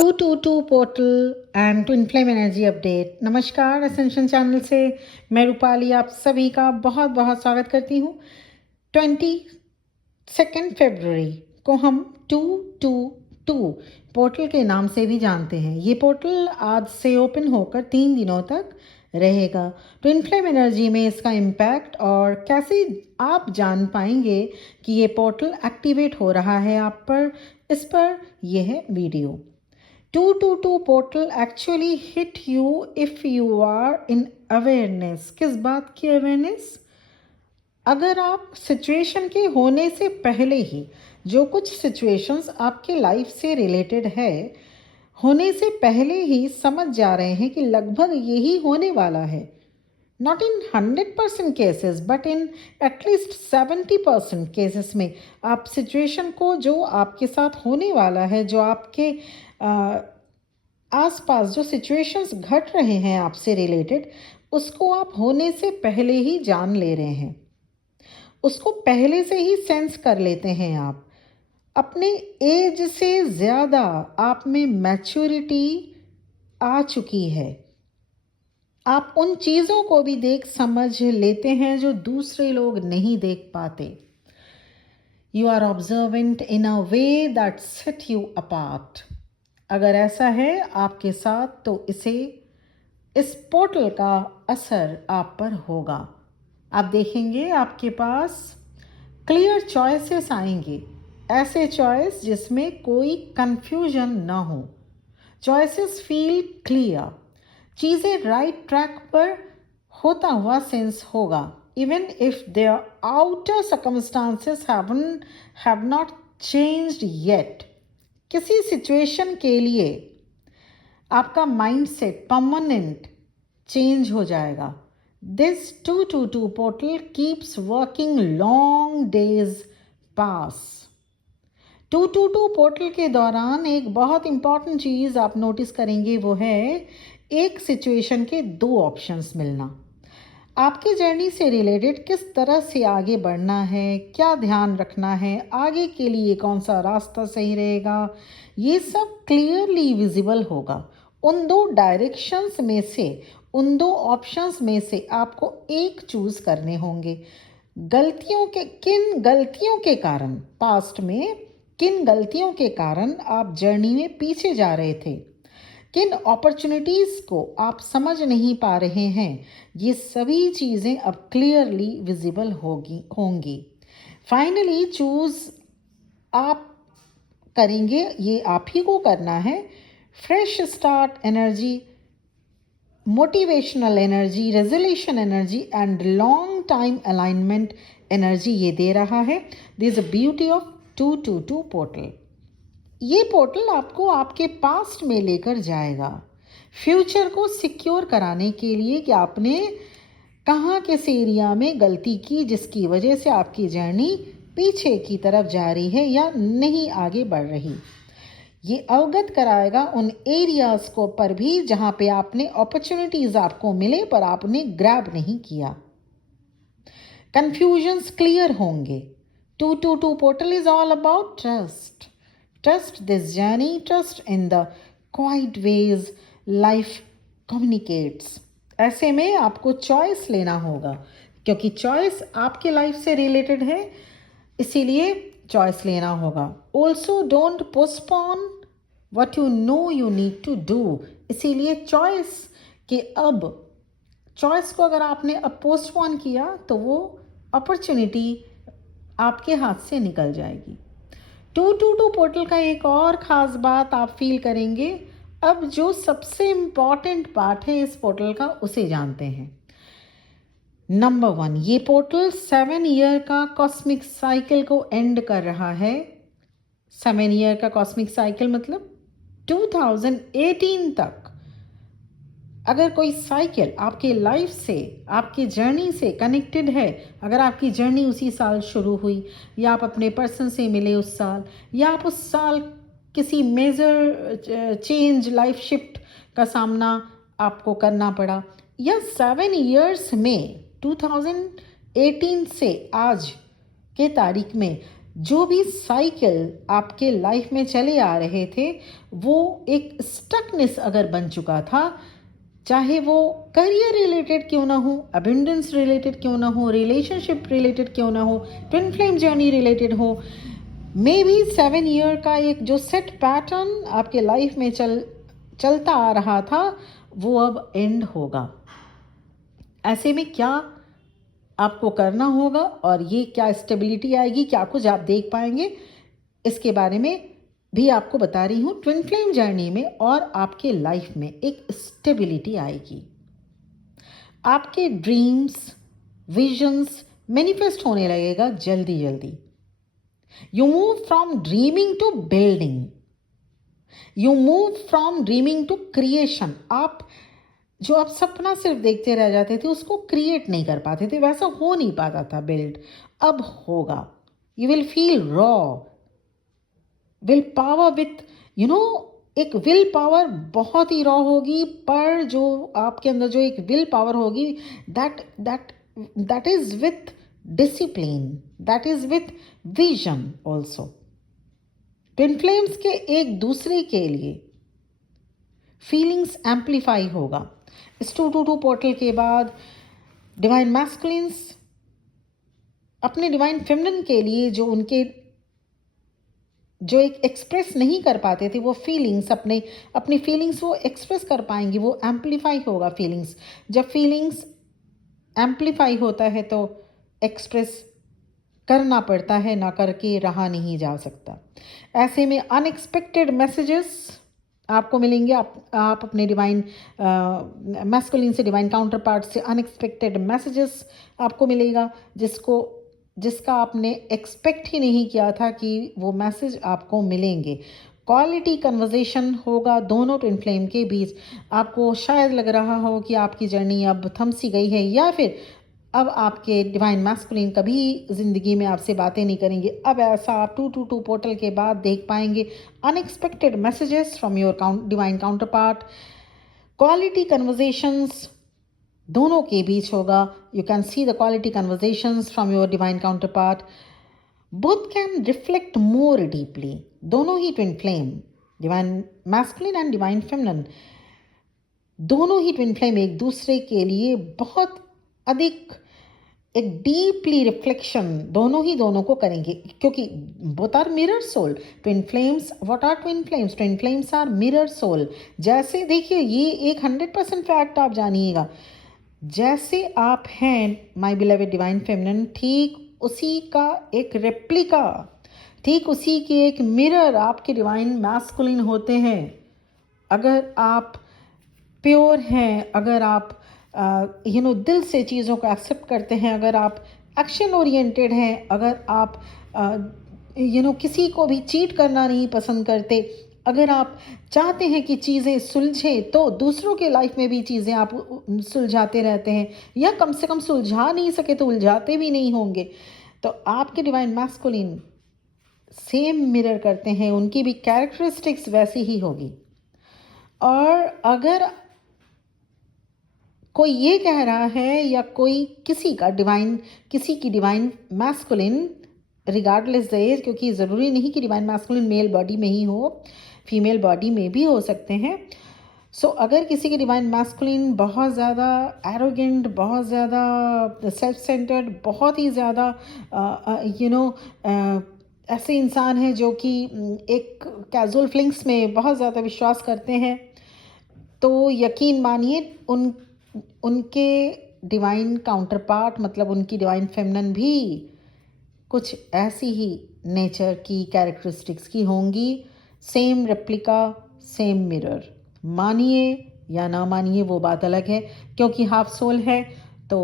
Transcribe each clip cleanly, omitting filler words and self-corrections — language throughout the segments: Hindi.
222 portal and twin flame energy update. नमस्कार, असेंशन चैनल से मैं रूपाली आप सभी का बहुत बहुत स्वागत करती हूँ। 22 फरवरी को हम 222 पोर्टल के नाम से भी जानते हैं। ये पोर्टल आज से ओपन होकर 3 दिनों तक रहेगा। ट्विन फ्लेम एनर्जी में इसका इम्पैक्ट और कैसे आप जान पाएंगे कि ये पोर्टल एक्टिवेट हो रहा है आप पर, इस पर यह है video. 222 portal actually hit you if you are in awareness। किस बात की अवेयरनेस? अगर आप सिचुएशन के होने से पहले ही जो कुछ सिचुएशंस आपके लाइफ से रिलेटेड है, होने से पहले ही समझ जा रहे हैं कि लगभग यही होने वाला है। Not in 100% cases but in at least 70% cases में आप सिचुएशन को, जो आपके साथ होने वाला है, जो आपके आसपास जो सिचुएशंस घट रहे हैं आपसे रिलेटेड, उसको आप होने से पहले ही जान ले रहे हैं, उसको पहले से ही सेंस कर लेते हैं। आप अपने एज से ज़्यादा आप में मैच्योरिटी आ चुकी है। आप उन चीज़ों को भी देख समझ लेते हैं जो दूसरे लोग नहीं देख पाते। You are observant in a way that set you apart. अगर ऐसा है आपके साथ तो इस पोर्टल का असर आप पर होगा। आप देखेंगे आपके पास क्लियर चॉइसेस आएंगे, ऐसे चॉइस जिसमें कोई कंफ्यूजन ना हो। चॉइसेस फील क्लियर, चीज़ें राइट ट्रैक पर होता हुआ सेंस होगा, even if their outer circumstances have not changed yet. किसी सिचुएशन के लिए आपका माइंडसेट परमानेंट चेंज हो जाएगा। This 222 portal keeps working long days pass. 222 portal के दौरान एक बहुत इंपॉर्टेंट चीज़ आप नोटिस करेंगे, वो है एक सिचुएशन के 2 ऑप्शंस मिलना। आपकी जर्नी से रिलेटेड किस तरह से आगे बढ़ना है, क्या ध्यान रखना है, आगे के लिए कौन सा रास्ता सही रहेगा, ये सब क्लियरली विजिबल होगा। उन 2 डायरेक्शंस में से, उन 2 ऑप्शंस में से आपको एक चूज़ करने होंगे। किन गलतियों के कारण, पास्ट में किन गलतियों के कारण आप जर्नी में पीछे जा रहे थे, किन अपॉर्चुनिटीज़ को आप समझ नहीं पा रहे हैं, ये सभी चीज़ें अब क्लियरली विजिबल होंगी। फाइनली चूज़ आप करेंगे, ये आप ही को करना है। Fresh start energy, motivational energy, resolution energy and long time alignment energy ये दे रहा है। This is the beauty of 222 portal. ये पोर्टल आपको आपके पास्ट में लेकर जाएगा, फ्यूचर को सिक्योर कराने के लिए कि आपने कहाँ किस एरिया में गलती की जिसकी वजह से आपकी जर्नी पीछे की तरफ जा रही है या नहीं आगे बढ़ रही। ये अवगत कराएगा उन एरियाज़ को पर भी जहाँ पे आपने अपॉर्चुनिटीज़ आपको मिले पर आपने ग्रैब नहीं किया। कन्फ्यूजन्स क्लियर होंगे। 222 portal is all about trust. Trust this journey, trust in the quiet ways life communicates। ऐसे में आपको चॉइस लेना होगा, क्योंकि चॉइस आपके लाइफ से रिलेटेड है, इसीलिए चॉइस लेना होगा। Also don't postpone what you know you need to do। इसीलिए चॉइस को अगर आपने अब पोस्टपोन किया तो वो अपॉर्चुनिटी आपके हाथ से निकल जाएगी। 222 पोर्टल का एक और ख़ास बात आप फील करेंगे। अब जो सबसे इम्पॉर्टेंट पार्ट है इस पोर्टल का, उसे जानते हैं। नंबर 1, ये पोर्टल 7 ईयर का कॉस्मिक साइकिल को एंड कर रहा है। 7 ईयर का कॉस्मिक साइकिल मतलब 2018 तक अगर कोई साइकिल आपके लाइफ से, आपकी जर्नी से कनेक्टेड है, अगर आपकी जर्नी उसी साल शुरू हुई, या आप अपने पर्सन से मिले उस साल, या आप उस साल किसी मेजर चेंज, लाइफ शिफ्ट का सामना आपको करना पड़ा, या 7 ईयर्स में 2018 से आज के तारीख में जो भी साइकिल आपके लाइफ में चले आ रहे थे वो एक स्टकनेस अगर बन चुका था, चाहे वो करियर रिलेटेड क्यों ना हो, अबंडेंस रिलेटेड क्यों ना हो, रिलेशनशिप रिलेटेड क्यों ना हो, ट्विन फ्लेम जर्नी रिलेटेड हो, मे बी 7 ईयर का एक जो सेट पैटर्न आपके लाइफ में चलता आ रहा था वो अब एंड होगा। ऐसे में क्या आपको करना होगा और ये क्या स्टेबिलिटी आएगी, क्या कुछ आप देख पाएंगे, इसके बारे में भी आपको बता रही हूँ। ट्विन फ्लेम जर्नी में और आपके लाइफ में एक स्टेबिलिटी आएगी। आपके ड्रीम्स, विजन्स मैनिफेस्ट होने लगेगा जल्दी जल्दी। You move from dreaming to building, you move from dreaming to creation. जो आप सपना सिर्फ देखते रह जाते थे, उसको क्रिएट नहीं कर पाते थे, वैसा हो नहीं पाता था बिल्ड, अब होगा। You will feel raw will power with एक विल पावर बहुत ही रॉ होगी, पर जो आपके अंदर जो एक विल पावर होगी that that that is with discipline, that is with vision also. Twin flames के एक दूसरे के लिए फीलिंग्स एम्पलीफाई होगा। इस 222 पोर्टल के बाद डिवाइन मैस्कुलिन्स अपने डिवाइन फेमिनिन के लिए जो एक एक्सप्रेस नहीं कर पाते थे वो फीलिंग्स, अपनी फीलिंग्स वो एक्सप्रेस कर पाएंगी, वो एम्पलीफाई होगा फीलिंग्स। जब फीलिंग्स एम्पलीफाई होता है तो एक्सप्रेस करना पड़ता है, ना करके रहा नहीं जा सकता। ऐसे में अनएक्सपेक्टेड मैसेजेस आपको मिलेंगे। आप अपने डिवाइन मैस्कुलिन से, डिवाइन काउंटर पार्ट से अनएक्सपेक्टेड मैसेजेस आपको मिलेगा, जिसका आपने एक्सपेक्ट ही नहीं किया था कि वो मैसेज आपको मिलेंगे। क्वालिटी कन्वर्सेशन होगा दोनों ट्विन फ्लेम के बीच। आपको शायद लग रहा हो कि आपकी जर्नी अब थम सी गई है, या फिर अब आपके डिवाइन मैस्कुलिन कभी ज़िंदगी में आपसे बातें नहीं करेंगे। अब ऐसा आप 222 पोर्टल के बाद देख पाएंगे। Unexpected messages from your divine counterpart, quality conversations दोनों के बीच होगा। You can see the quality conversations from your divine counterpart. Both can reflect more deeply. दोनों ही twin flame, divine masculine and divine feminine, दोनों ही ट्विन फ्लेम एक दूसरे के लिए बहुत अधिक एक डीपली रिफ्लेक्शन दोनों को करेंगे, क्योंकि both are mirror soul. Twin flames, what are twin flames? Twin flames are mirror soul. जैसे देखिए, ये एक 100% फैक्ट आप जानिएगा, जैसे आप हैं माय बिलवेड डिवाइन फेमिनिन, ठीक उसी का एक रेप्लिका, ठीक उसी के एक मिरर आपके डिवाइन मैस्कुलिन होते हैं। अगर आप प्योर हैं, अगर आप दिल से चीज़ों को एक्सेप्ट करते हैं, अगर आप एक्शन ओरिएंटेड हैं, अगर आप किसी को भी चीट करना नहीं पसंद करते, अगर आप चाहते हैं कि चीज़ें सुलझें, तो दूसरों के लाइफ में भी चीज़ें आप सुलझाते रहते हैं, या कम से कम सुलझा नहीं सके तो उलझाते भी नहीं होंगे, तो आपके डिवाइन मैस्कुलिन सेम मिरर करते हैं, उनकी भी कैरेक्टरिस्टिक्स वैसी ही होगी। और अगर कोई ये कह रहा है, या कोई किसी की divine masculine regardless the age, क्योंकि ज़रूरी नहीं कि डिवाइन मैस्कुलिन मेल बॉडी में ही हो, फीमेल बॉडी में भी हो सकते हैं। सो अगर किसी की डिवाइन मैस्कुलिन बहुत ज़्यादा एरोगेंट, बहुत ज़्यादा सेल्फ सेंटर्ड, बहुत ही ज़्यादा ऐसे इंसान हैं जो कि एक कैजुअल फीलिंग्स में बहुत ज़्यादा विश्वास करते हैं, तो यकीन मानिए उनके डिवाइन काउंटर पार्ट, मतलब उनकी डिवाइन फेमिनिन भी कुछ ऐसी ही नेचर की कैरेक्टरिस्टिक्स की होंगी। Same replica, same mirror. मानिए या ना मानिए वो बात अलग है, क्योंकि हाफ सोल है तो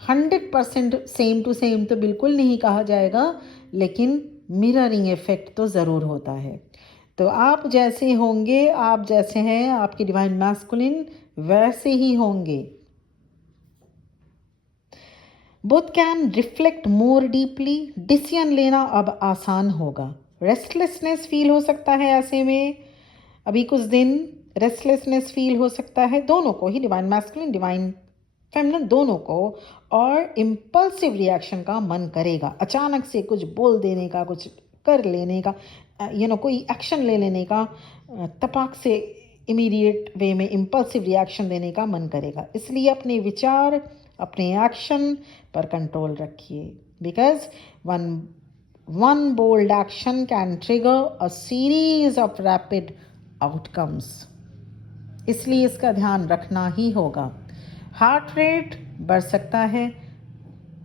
100% सेम टू सेम तो बिल्कुल नहीं कहा जाएगा, लेकिन मिररिंग इफेक्ट तो ज़रूर होता है। तो आप जैसे होंगे, आप जैसे हैं, आपकी डिवाइन मैस्कुलिन वैसे ही होंगे। Both can reflect more deeply. Decision लेना अब आसान होगा। रेस्टलेसनेस फील हो सकता है ऐसे में, अभी कुछ दिन रेस्टलेसनेस फील हो सकता है, दोनों को ही, डिवाइन मैस्कुलिन, डिवाइन फेमिनिन दोनों को, और इम्पल्सिव रिएक्शन का मन करेगा, अचानक से कुछ बोल देने का, कुछ कर लेने का, कोई एक्शन ले लेने का, तपाक से इमीडिएट वे में इम्पल्सिव रिएक्शन देने का मन करेगा। इसलिए अपने विचार, अपने एक्शन पर कंट्रोल रखिए, because one bold action can trigger a series of rapid outcomes. इसलिए इसका ध्यान रखना ही होगा। हार्ट रेट बढ़ सकता है,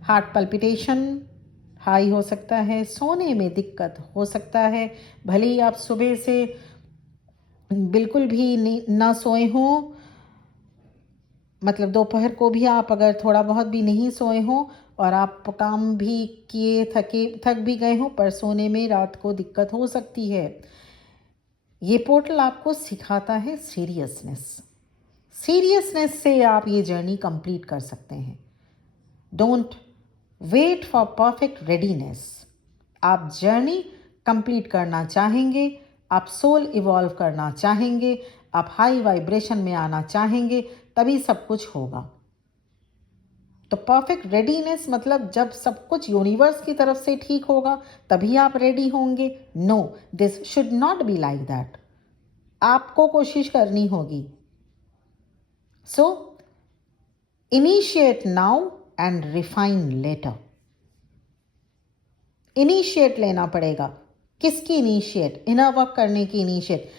हार्ट पल्पिटेशन हाई हो सकता है, सोने में दिक्कत हो सकता है, भले ही आप सुबह से बिल्कुल भी ना सोए हों, मतलब दोपहर को भी आप अगर थोड़ा बहुत भी नहीं सोए हों और आप काम भी किए, थक भी गए हों, पर सोने में रात को दिक्कत हो सकती है। ये पोर्टल आपको सिखाता है सीरियसनेस से आप ये जर्नी कंप्लीट कर सकते हैं। Don't wait for perfect readiness. आप जर्नी कंप्लीट करना चाहेंगे, आप सोल इवॉल्व करना चाहेंगे, आप हाई वाइब्रेशन में आना चाहेंगे, तभी सब कुछ होगा। तो परफेक्ट रेडीनेस मतलब जब सब कुछ यूनिवर्स की तरफ से ठीक होगा तभी आप रेडी होंगे। No, this should not be like that. आपको कोशिश करनी होगी। So initiate now and refine later. Initiate लेना पड़ेगा। किसकी इनिशिएट? इनर वर्क करने की इनिशिएट।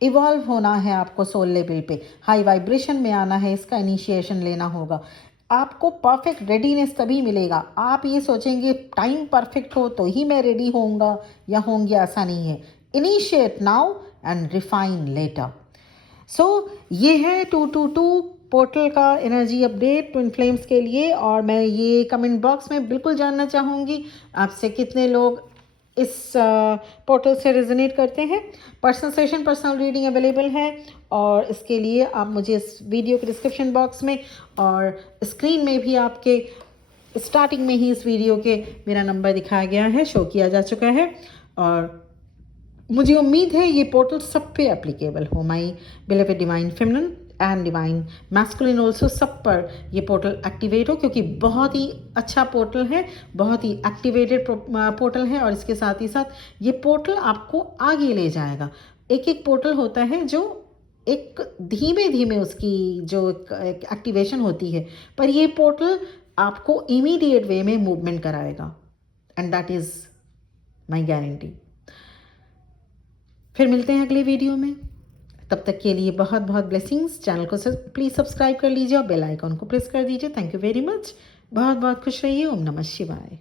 इवॉल्व होना है आपको सोल लेवल पे, हाई वाइब्रेशन में आना है, इसका इनिशिएशन लेना होगा। आपको परफेक्ट रेडीनेस तभी मिलेगा। आप ये सोचेंगे टाइम परफेक्ट हो तो ही मैं रेडी होऊंगा या होंगी, ऐसा नहीं है। Initiate now and refine later. So ये है 222 पोर्टल का एनर्जी अपडेट ट्विन फ्लेम्स के लिए। और मैं ये कमेंट बॉक्स में बिल्कुल जानना चाहूँगी आपसे कितने लोग इस पोर्टल से रेजोनेट करते हैं। Personal session, personal reading available है, और इसके लिए आप मुझे इस वीडियो के डिस्क्रिप्शन बॉक्स में और स्क्रीन में भी आपके स्टार्टिंग में ही इस वीडियो के मेरा नंबर दिखाया गया है, शो किया जा चुका है। और मुझे उम्मीद है ये पोर्टल सब पे एप्लीकेबल हो। My beloved divine feminine and divine masculine also, सब पर ये पोर्टल एक्टिवेट हो, क्योंकि बहुत ही अच्छा पोर्टल है, बहुत ही एक्टिवेटेड पोर्टल है। और इसके साथ ही साथ ये पोर्टल आपको आगे ले जाएगा। एक एक पोर्टल होता है जो एक धीमे धीमे उसकी जो एक्टिवेशन होती है, पर ये पोर्टल आपको इमीडिएट वे में मूवमेंट कराएगा, and that is my guarantee. फिर मिलते हैं अगले वीडियो में। तब तक के लिए बहुत बहुत ब्लेसिंग्स। चैनल को प्लीज़ सब्सक्राइब कर लीजिए और बेल आइकॉन को प्रेस कर दीजिए। Thank you very much. बहुत बहुत खुश रहिए। ओम नमः शिवाय।